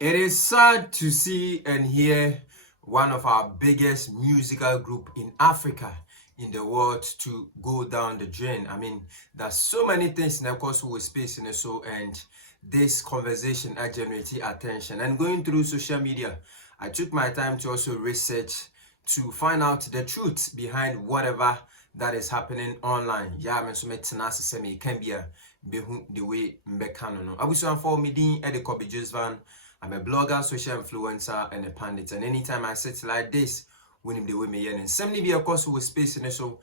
It is sad to see and hear one of our biggest musical group in Africa, in the world, to go down the drain. I mean, there's so many things in the course with space in the soul, and this conversation I generated attention. And going through social media, I took my time to also research to find out the truth behind whatever that is happening online. Yeah, I mean, so me can be a the way mbekano no. I wish you for me din Eddie Kobe Van. I'm a blogger, social influencer, and a pandit. And anytime I sit like this, when him the way me and somebody be of course with space in the show,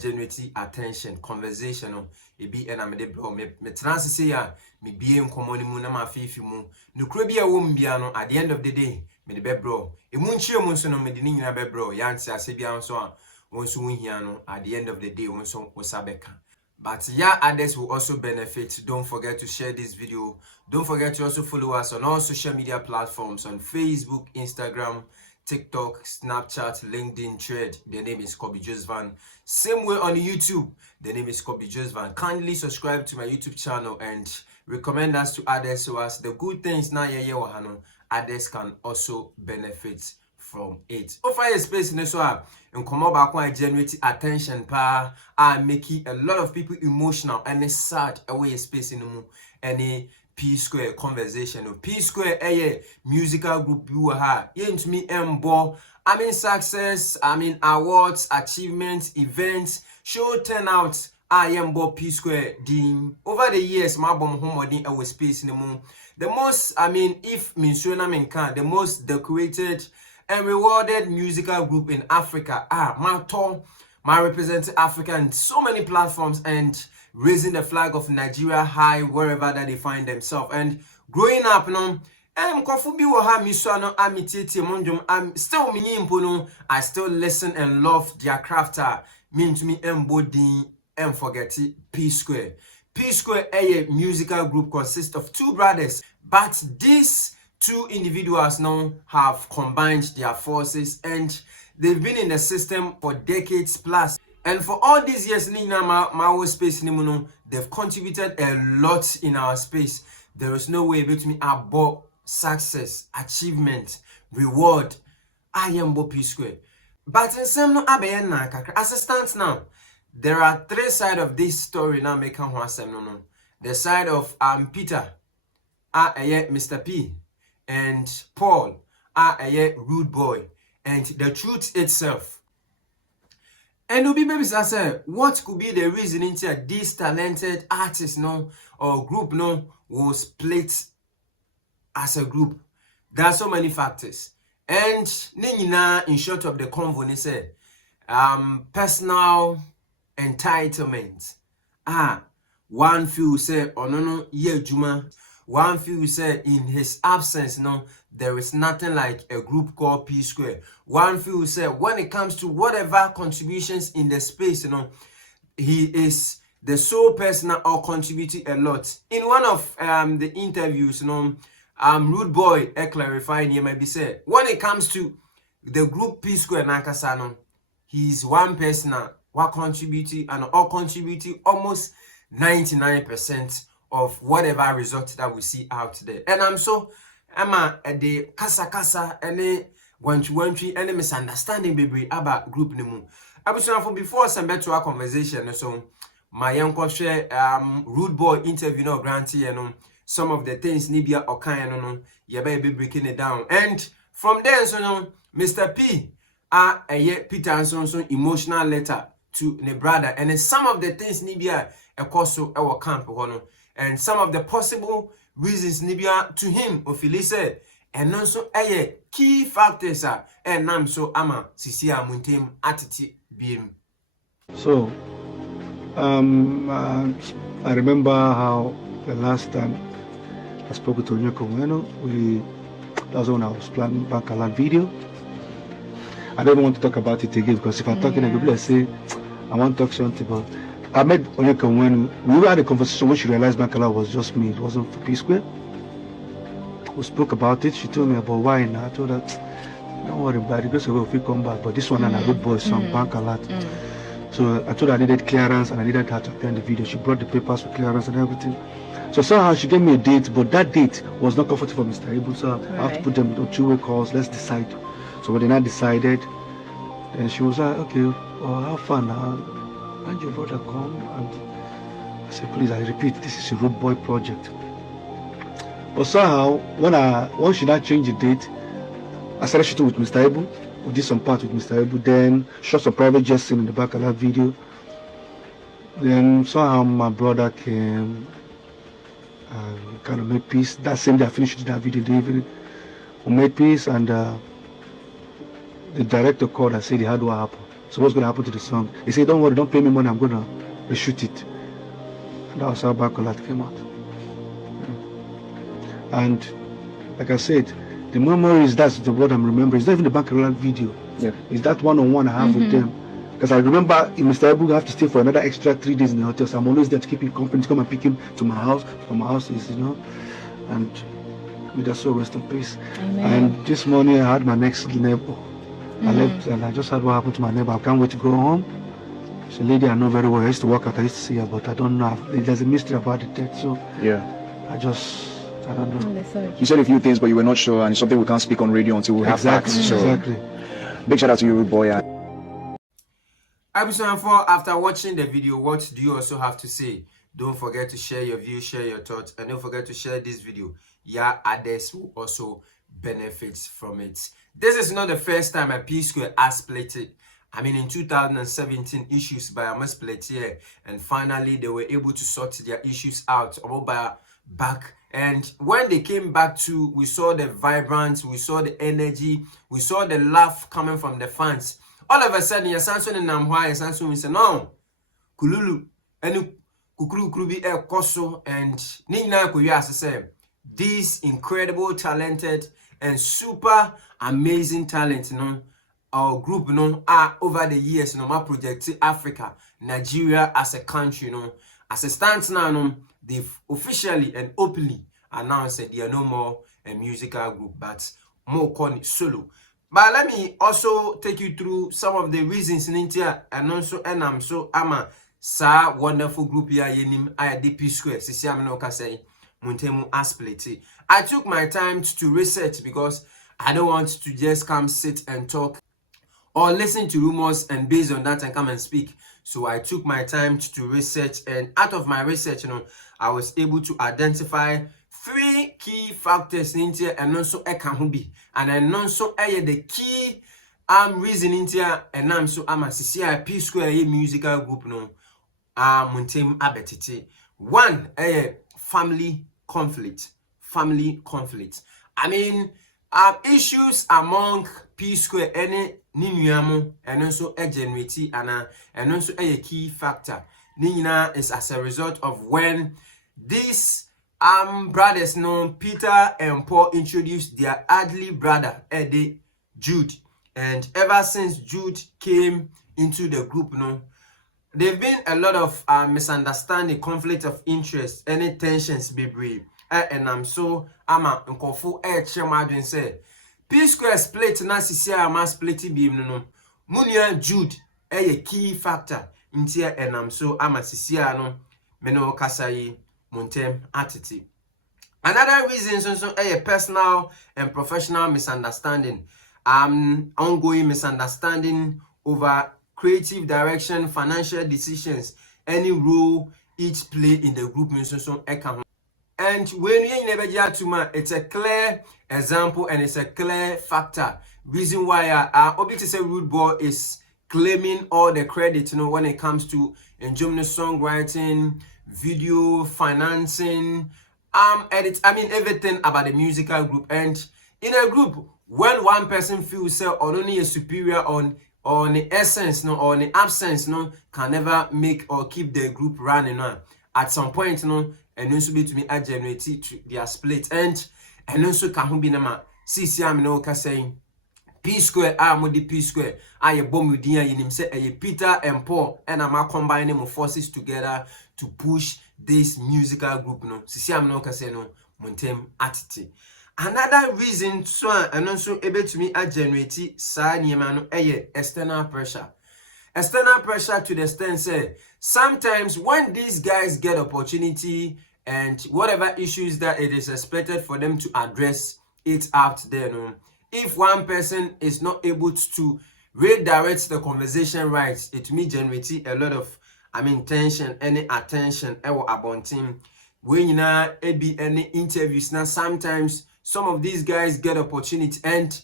generate attention, conversation, it be and I'm a bro. Me trans say ya, me be in common moon, I'm a fifi moon. No crabby a woman biano at the end of the day, me the bed bro. It won't cheer monson on me the nina bed bro. Yancy, I say bian so on. Once win hiano at the end of the day, one song was Sabeka. But yeah, others will also benefit. Don't forget to share this video. Don't forget to also follow us on all social media platforms on Facebook, Instagram, TikTok, Snapchat, LinkedIn, Thread. The name is Kobe Van. Same way on YouTube. The name is Kobe Van. Kindly subscribe to my YouTube channel and recommend us to others so as the good things now others can also benefit from it. Over a space in this one, and come up back when generate attention pa making a lot of people emotional and it's sad away a space in the moon any P Square conversation or P Square a musical group you have to me I mean success, I mean awards, achievements, events, show turnouts. I am P Square Dean. Over the years, my bomb home or space in the moon. The most, I mean, if Minsuna the most decorated and rewarded musical group in Africa. My representing Africa in so many platforms and raising the flag of Nigeria high wherever that they find themselves. And growing up, I'm still I still listen and love their craft. Mean to me embody and forget it. P Square. P Square a musical group consists of two brothers, but this two individuals now have combined their forces and they've been in the system for decades plus. And for all these years, my space, they've contributed a lot in our space. There is no way between about success, achievement, reward. I am P Square. But in some as it stands now, there are three sides of this story now making one. The side of Peter, Mr. P, and Paul a rude boy, and the truth itself. And Ubi baby say, what could be the reason into this talented artist or group will split as a group? There are so many factors. And Nina in short of the convo they say personal entitlement. One few say no yeah Juma. One few say in his absence, there is nothing like a group called P Square. One few say when it comes to whatever contributions in the space, he is the sole person or contributing a lot. In one of the interviews, Rude Boy clarifying he might be said when it comes to the group P Square Nakasano, he's one person what contributing and all contributing almost 99% of whatever result that we see out there. And I'm so the kasa any one any misunderstanding baby about group nemu. I was for before some better our conversation so my young share Rude Boy interview grantee some of the things Nibia or kind you better breaking it down. And from there Mr. P Peter and so emotional letter to the brother and then some of the things Nibia a course our camp and some of the possible reasons Nibia to him of Philise and also key factors and nam so ama sisia muntim attitude beam. So I remember how the last time I spoke to Onyeko Mweno, that was when I was planning back a lot video. I don't want to talk about it again because if I'm talking about people say I want to talk something about I met Onyeka when we had a conversation when she realized Bankala was just me, it wasn't for P Square. We spoke about it, she told me about why and I told her, don't worry about it, just if we come back, but this one and a good boy song Bankala. So I told her I needed clearance and I needed her to appear in the video. She brought the papers for clearance and everything. So somehow she gave me a date, but that date was not comfortable for Mr. Ibu, so I have to put them on two-way calls. Let's decide. So when they not decided, then she was like, okay, well, have fun now. And your brother come? And I said, please, I repeat, this is a road boy project. But somehow, once she not changed the date, I started shooting with Mr. Ibu. We did some part with Mr. Ibu, then shot some private jet scene in the back of that video. Then somehow my brother came and kind of made peace. That same day I finished that video, David. We made peace, and the director called and said he had what happened. So what's going to happen to the song? He said, don't worry, don't pay me money, I'm going to reshoot it. And that was how Bacolat came out. And like I said, the memories, that's the word I'm remembering. It's not even the Bacolat video. Yeah. It's that one-on-one I have with them. Because I remember in Mr. Ebu, I have to stay for another extra 3 days in the hotel. So I'm always there to keep him company, to come and pick him to my house. From my house is, and may the soul rest in peace. Amen. And this morning I had my next neighbor. I left and I just heard what happened to my neighbor. I can't wait to go home. She's a lady I know very well. I used to work at, I used to see her, but I don't know. There's a mystery about the death, so Yeah. I don't know. Sorry. You said a few things, but you were not sure, and it's something we can't speak on radio until we have Exactly, facts. So exactly. big shout out to you, Rude Boy. Episode 4, after watching the video, what do you also have to say? Don't forget to share your views, share your thoughts, and don't forget to share this video. Yeah, others will also benefit from it. This is not the first time a P-Square has split it. I mean, in 2017, issues by a split here, and finally they were able to sort their issues out back. And when they came back to, we saw the vibrance, we saw the energy, we saw the laugh coming from the fans. All of a sudden, Yasanso and Namwa, Yasanso, we said, no, Kululu, and Kukuru Krubi El Koso, and Nina Kuyas said, these incredible, talented, and super amazing talent, our group, are over the years, my project Africa, Nigeria as a country, as it stands now, they've officially and openly announced that they are no more a musical group, but more called solo. But let me also take you through some of the reasons in India, and also, and I'm a sa wonderful group here, yenim IDP Square, Sisi Aminoka say, Muntemu Aspleti. I took my time to research because I don't want to just come sit and talk or listen to rumors and based on that and come and speak. So I took my time to research, and out of my research, I was able to identify 3 key factors in here, and also ekahubi, and then also the key reason in here, and I'm so I'm a CCI Square musical group muntem abetiti. 1 family conflict. I mean, issues among P-Square any ninuamo and also a generate and also a key factor. Nina is as a result of when these brothers Peter and Paul introduced their ugly brother Eddie Jude, and ever since Jude came into the group, there've been a lot of misunderstanding, conflict of interest, any tensions, baby. And I'm a nkofu chairman say P-Square split na sisi ama split beam Munia Jude a key factor in here, and I'm sisi meno kasai muntem attitude. Another reason so a personal and professional misunderstanding, ongoing misunderstanding over creative direction, financial decisions, any role each play in the group and when you never get to it's a clear example and it's a clear factor. Reason why obviously Rude Boy is claiming all the credit, when it comes to enjoyment songwriting, video, financing, everything about the musical group. And in a group, when one person feels or only a superior on the essence, or the absence, can never make or keep the group running. At some point, and also be to me a generate to their split, and also can be nama CC am saying P-Square the P-Square I bomb with him say a Peter and Paul, and I'm combining my forces together to push this musical group. CC am say montem attitude. Another reason and also able to me a generate sa external pressure. External pressure to the extent say sometimes when these guys get opportunity and whatever issues that it is expected for them to address it out there. No? If one person is not able to redirect the conversation right, it may generate a lot of tension, any attention, about team. When you know be any interviews now, sometimes some of these guys get opportunity, and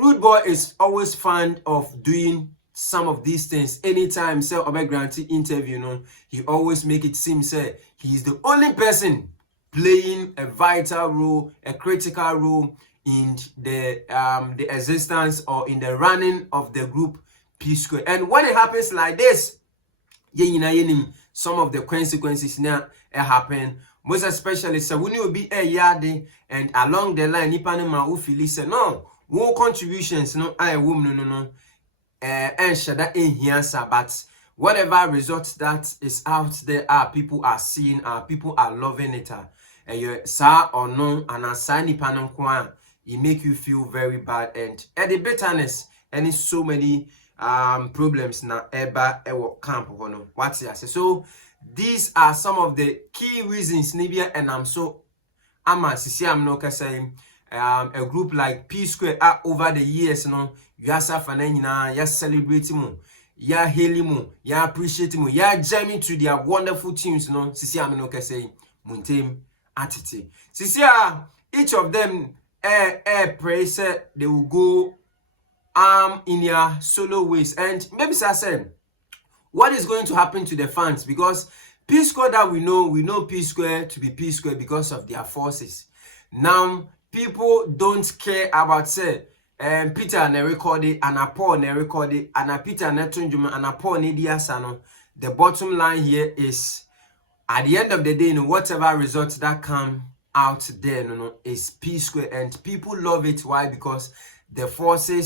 Rude Boy is always fond of doing some of these things. Anytime say Obe Granty interview, he always make it seem say he's the only person playing a vital role, a critical role in the existence or in the running of the group P Square. And when it happens like this, some of the consequences now happen. Most especially so when you be a yard and along the line nipa no ma ufili say no one contributions no I woman no and shada in here, but whatever results that is out there, people are seeing, people are loving it, and you sa or no, and asani panonquan, it make you feel very bad, and at the bitterness, and it's so many problems na eba ewo camp hono. What's ya say? So these are some of the key reasons, Nibia, and I'm sisi I'm not saying a group like P Square over the years, yasa fanena, ya celebrate mu, ya hail mu, ya appreciate mu, ya jamming to their wonderful tunes, sisi I'm not saying muntem attitude. Sisi each of them pray say they will go in their solo ways, and maybe I said what is going to happen to the fans, because P Square that we know P Square to be P Square because of their forces. Now people don't care about say Peter and recorded and a Paul and recorded and a Peter and Tunjuma and a Paul Nidiasano. The bottom line here is at the end of the day, whatever results that come out there, is P Square, and people love it. Why? Because the force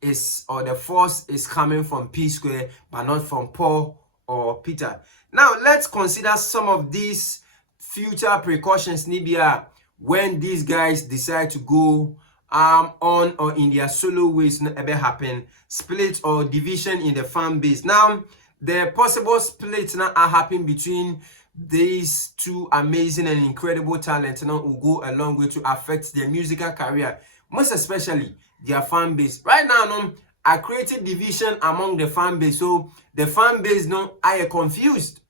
is coming from P Square, but not from Paul or Peter. Now let's consider some of these future precautions, Nibia, when these guys decide to go on or in their solo ways, not ever happen, split or division in the fan base. Now the possible splits now are happening between these two amazing and incredible talents now will go a long way to affect their musical career, most especially their fan base. Right now, I created division among the fan base, so the fan base are confused.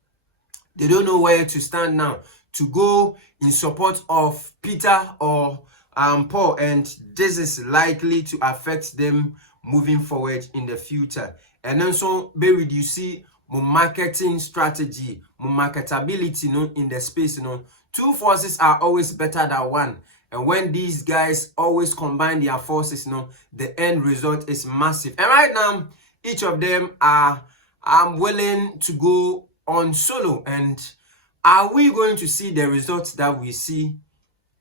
They don't know where to stand now, to go in support of Peter or Paul, and this is likely to affect them moving forward in the future. And then so maybe you see my marketing strategy, my marketability in the space. Two forces are always better than one. And when these guys always combine their forces, the end result is massive. And right now, each of them are willing to go on solo. And are we going to see the results that we see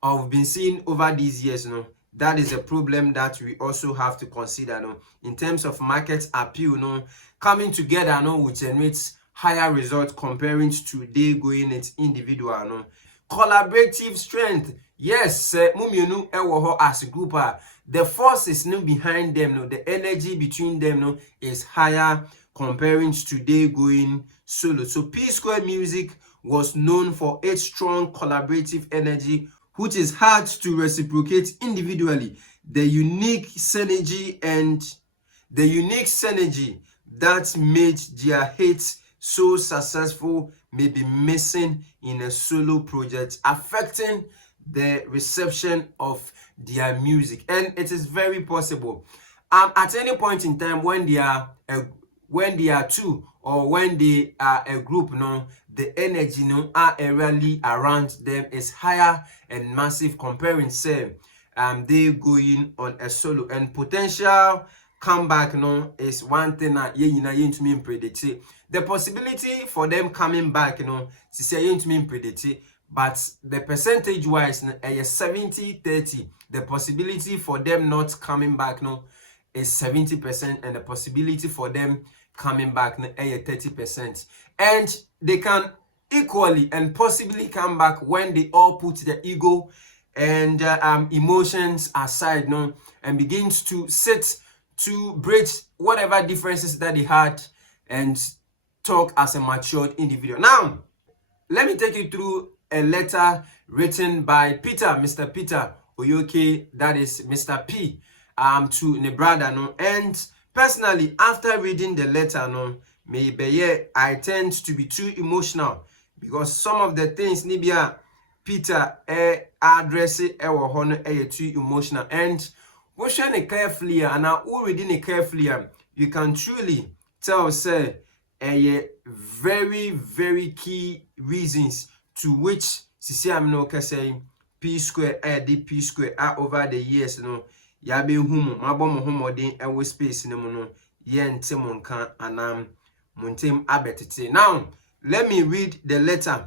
or we've been seeing over these years? That is a problem that we also have to consider. In terms of market appeal, coming together will generate higher results comparing to they going it individual. Collaborative strength. Yes, mumienu ewoho as a group, the forces behind them, the energy between them is higher comparing to they going solo. So P Square Music was known for its strong collaborative energy, which is hard to reciprocate individually. The unique synergy that made their hits so successful may be missing in a solo project, affecting the reception of their music. And it is very possible at any point in time when they are two or when they are a group, the energy are really around them is higher and massive comparing say they going on a solo. And potential comeback is one thing that to me predict. The possibility for them coming back, to me predict, but the percentage wise, 70-30. The possibility for them not coming back is 70%, and the possibility for them coming back 30%. And they can equally and possibly come back when they all put their ego and emotions aside and begins to sit to bridge whatever differences that they had and talk as a matured individual. Now let me take you through a letter written by Peter, Mr. Peter Oyoke, that is Mr. P, to ne brother, no. And personally, after reading the letter, no, maybe I tend to be too emotional because some of the things Nibia Peter address it too emotional. And watching it carefully and now reading it carefully, you can truly tell say very, very key reasons to which Sisi Amino say P square the P square over the years, no. Yabe humo, mabom homodin ewe space no no yen timonka anam muntem abetite. Now, let me read the letter.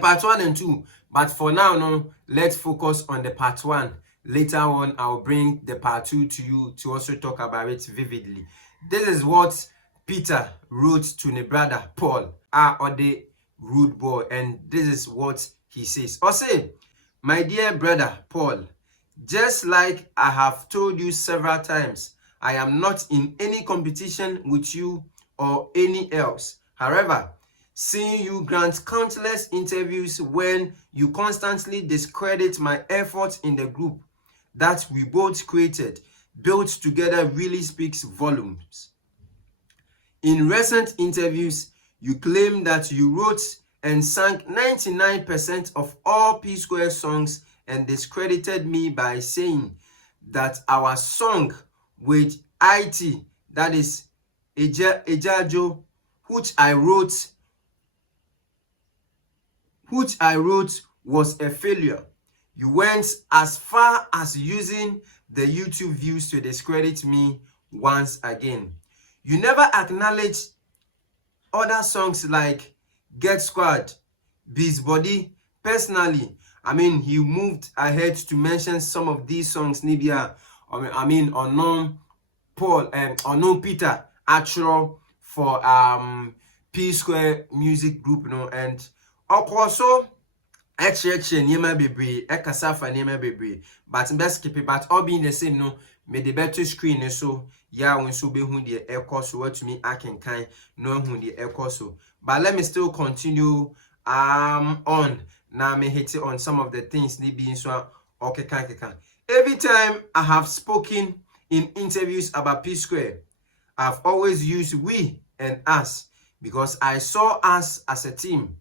Part 1 and 2, but for now, no, let's focus on the part 1. Later on, I'll bring the part 2 to you to also talk about it vividly. This is what Peter wrote to his brother Paul, or the rude boy, and this is what he says. Or say, my dear brother Paul, just like I have told you several times, I am not in any competition with you or any else. However, seeing you grant countless interviews when you constantly discredit my efforts in the group that we both created, built together, really speaks volumes. In recent interviews, you claim that you wrote and sang 99% of all P Square songs and discredited me by saying that our song with IT, that is Ejajo, which I wrote was a failure. You went as far as using the YouTube views to discredit me once again. You never acknowledged other songs like Get Squad, Beast Body. Personally, I mean, he moved ahead to mention some of these songs, Nibia, Unknown Paul and Unknown Peter, actual for P Square music group, and also Niema Bebre, Ekasafa Niema Bebre, but best keep it, but all being the same, no, may the better screen so yeah, when so be who the air course what to me I can kind no who the air course. But let me still continue on. Now me hit it on some of the things need being so okay can. Every time I have spoken in interviews about P Square, I've always used we and us because I saw us as a team.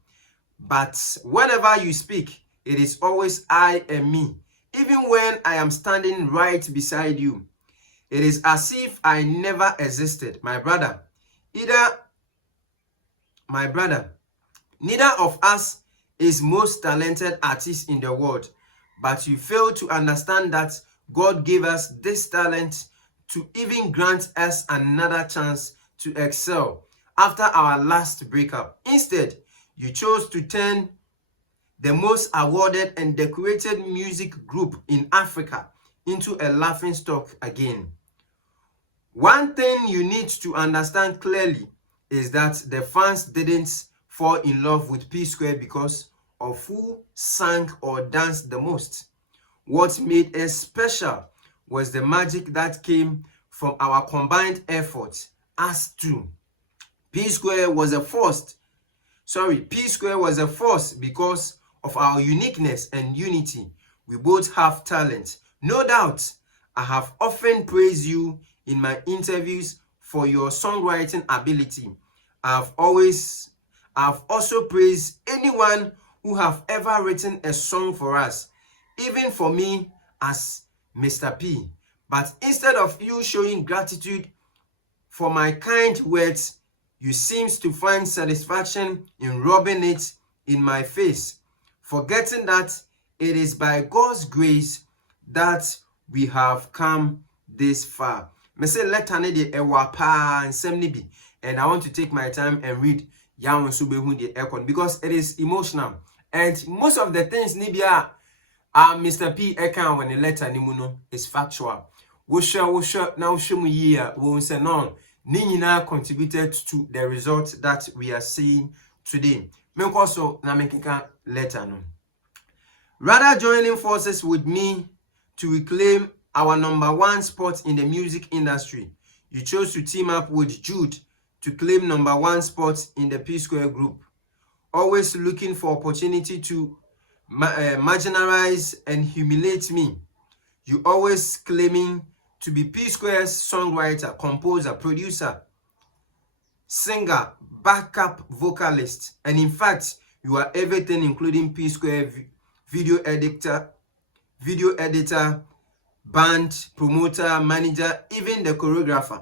But whenever you speak, it is always I and me. Even when I am standing right beside you, it is as if I never existed. My brother, neither of us is most talented artist in the world, but you fail to understand that God gave us this talent to even grant us another chance to excel after our last breakup. Instead, you chose to turn the most awarded and decorated music group in Africa into a laughingstock again. One thing you need to understand clearly is that the fans didn't fall in love with P Square because of who sang or danced the most. What made us special was the magic that came from our combined efforts as two. P Square was a force because of our uniqueness and unity. We both have talent. No doubt, I have often praised you in my interviews for your songwriting ability. I've also praised anyone who have ever written a song for us, even for me as Mr. P. But instead of you showing gratitude for my kind words, you seem to find satisfaction in rubbing it in my face, forgetting that it is by God's grace that we have come this far. Me say letter ne de ewa pa nsem ni bi, and I want to take my time and read yawon so behu de ekon because it is emotional, and most of the things ni bia Mr. P ekan when the letter ni mu no is factual. Wo hwe na wo hwe mu yi a wo say no ni nyina contributed to the result that we are seeing today. Me so na me keka letter no. Rather joining forces with me to reclaim our #1 spot in the music industry, you chose to team up with Jude to claim #1 spot in the P Square group. always looking for opportunity to marginalize and humiliate me. You always claiming to be P Square's songwriter, composer, producer, singer, backup vocalist, and in fact, you are everything including P Square video editor, band, promoter, manager, even the choreographer.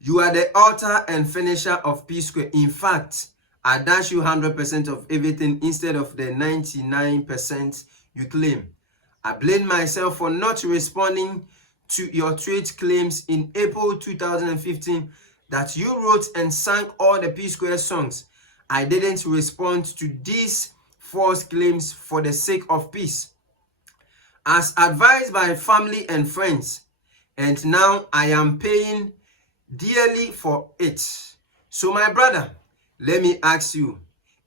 You are the author and finisher of P Square. In fact, I dash you 100% of everything instead of the 99% you claim. I blame myself for not responding to your tweet claims in April 2015 that you wrote and sang all the P Square songs. I didn't respond to these false claims for the sake of peace, as advised by family and friends, and now I am paying dearly for it. So my brother, let me ask you,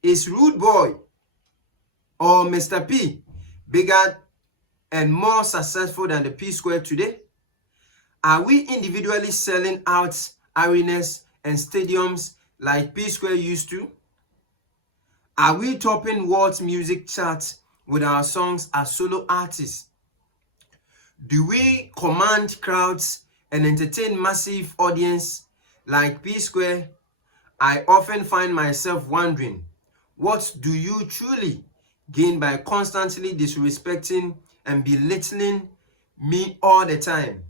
is Rude Boy or Mr. P bigger and more successful than the P Square today? Are we individually selling out arenas and stadiums like P Square used to? Are we topping world music charts with our songs as solo artists? Do we command crowds and entertain massive audience like P Square? I often find myself wondering, what do you truly gain by constantly disrespecting and belittling me all the time?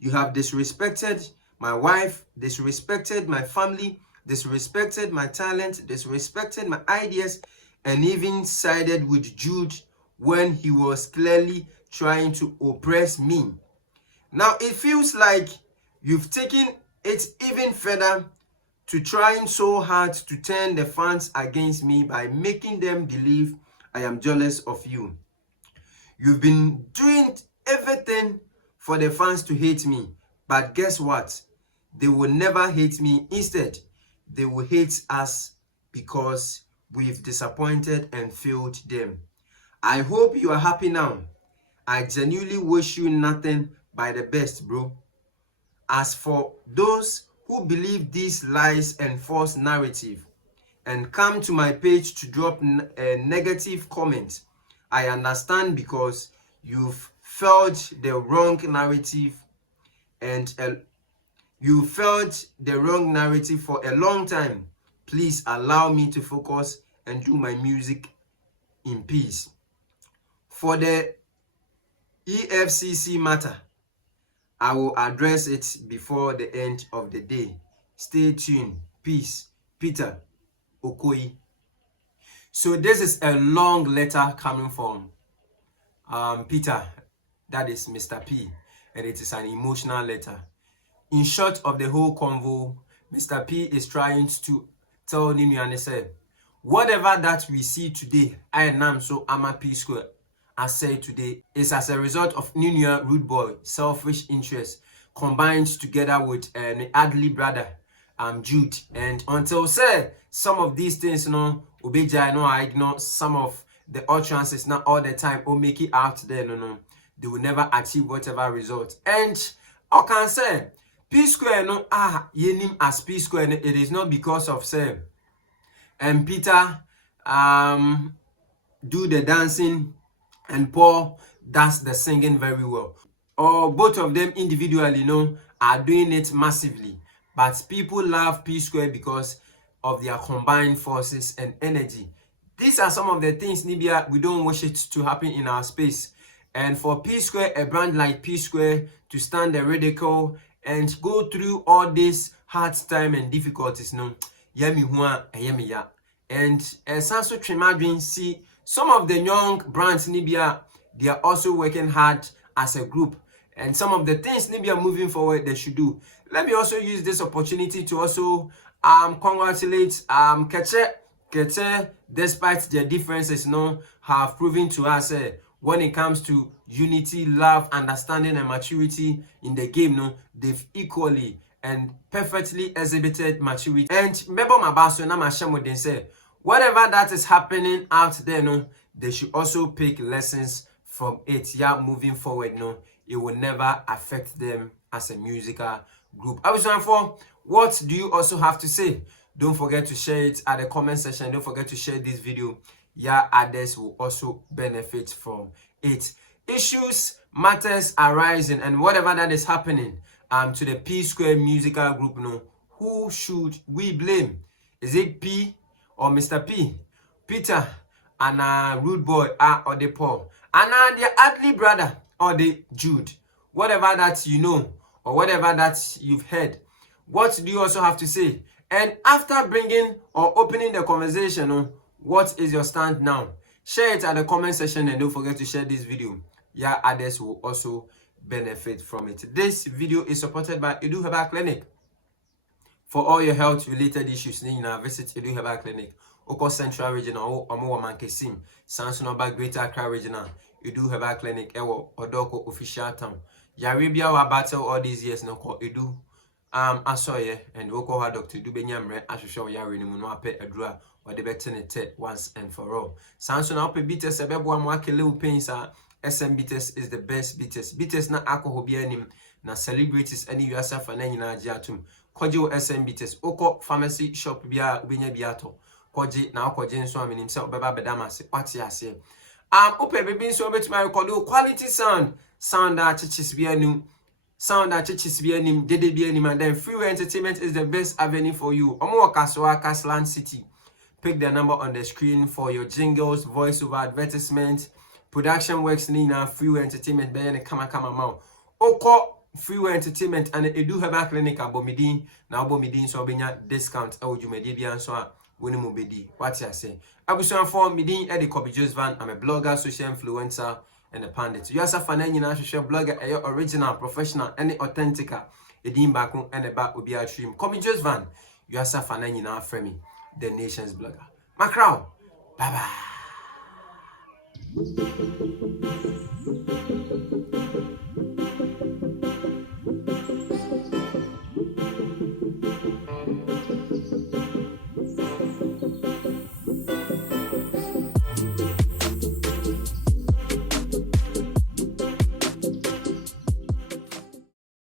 You have disrespected my wife, disrespected my family, disrespected my talent, disrespected my ideas, and even sided with Jude when he was clearly trying to oppress me. Now it feels like you've taken it even further to trying so hard to turn the fans against me by making them believe I am jealous of you. You've been doing everything for the fans to hate me, but guess what? They will never hate me. Instead, they will hate us because we've disappointed and failed them. I hope you are happy now. I genuinely wish you nothing but the best, bro. As for those who believe these lies and false narrative and come to my page to drop a negative comment, I understand, because you've felt the wrong narrative and you felt the wrong narrative for a long time. Please allow me to focus and do my music in peace. For the EFCC matter, I will address it before the end of the day. Stay tuned. Peace. Peter Okoye. So this is a long letter coming from Peter, that is Mr. P, and it is an emotional letter. In short of the whole convo, Mr. P is trying to tell Nimiane say, whatever that we see today, I am so ama P Square, I say today, is as a result of Nunu Rude Boy selfish interest combined together with an ugly brother, Jude. And until say some of these things, Obeja, I ignore some of the utterances, not all the time, or make it out there, they will never achieve whatever result. And I can say, P Square, yenim as P Square, it is not because of say, and Peter, do the dancing, and Paul does the singing very well. Or both of them individually, are doing it massively. But people love P Square because of their combined forces and energy. These are some of the things, Nibia, we don't wish it to happen in our space. And for P Square, a brand like P Square, to stand the ridicule and go through all this hard time and difficulties, yemi hua, yemi ya. And Sanso Trimadrin see some of the young brands, Nibia, they are also working hard as a group. And some of the things Nibia moving forward they should do. Let me also use this opportunity to also congratulate Kete, despite their differences, have proven to us when it comes to unity, love, understanding, and maturity in the game, they've equally and perfectly exhibited maturity. And Mebo Mabaso na Mashamu say, whatever that is happening out there, they should also pick lessons from it. Yeah, moving forward, it will never affect them as a musical group. For what do you also have to say? Don't forget to share it at the comment section. Don't forget to share this video. Yeah, others will also benefit from it. Issues, matters arising, and whatever that is happening to the P Square musical group, who should we blame? Is it P or Mr. P? Peter and Rude Boy or the Paul? And the Adley brother or the Jude? Whatever that you know or whatever that you've heard, what do you also have to say? And after bringing or opening the conversation, what is your stand now? Share it at the comment section and don't forget to share this video. Yeah, others will also benefit from it. This video is supported by Edu Herbal Clinic. For all your health related issues, visit Edu Herbal Clinic. Oko Central Regional, Omo Mankesim, Samson Oba Greater Accra Regional, Edu Herbal Clinic, Ewo, Odoko Official Town. Yaribia wa battle all these years, no call Edu. Asoye and woko ha Dr. Dubenyamre ashow yare ni mu no ape adura or the better once and for all. Samson na ope bitters ebebo am akele pains SM bitters is the best bitters. Bitters na alcohol bi anim na celebrities any yuasa fa na nyina agi atum. Koje SM bitters oko pharmacy shop bia ubenya bi ato. Koje na okoje nso aminim se obeba bedama se kwati ase. Ope baby nso obetuma record quality sound that chichis bi anu. Sound that chichis be anim, dede be anim, and then Freeway Entertainment is the best avenue for you. Omo Kaswa, Kaslan City. Pick the number on the screen for your jingles, voiceover, advertisement, production works. Nina Freeway Entertainment. Be ne kama mau. Oko Freeway Entertainment and Edu Herbal Clinic abomidin na abomidin so benya discount. Jumedi bi anso woni mu bedi. What you say? Abusuan for midin Eddie Kobe Van. I'm a blogger, social influencer, and a pandit. You also find any national blogger, a original, professional, any authentic. Edin Bakun and a back will be a stream. Kobe Van. You also find any now Fremi, the nation's blogger. Macron. Bye bye.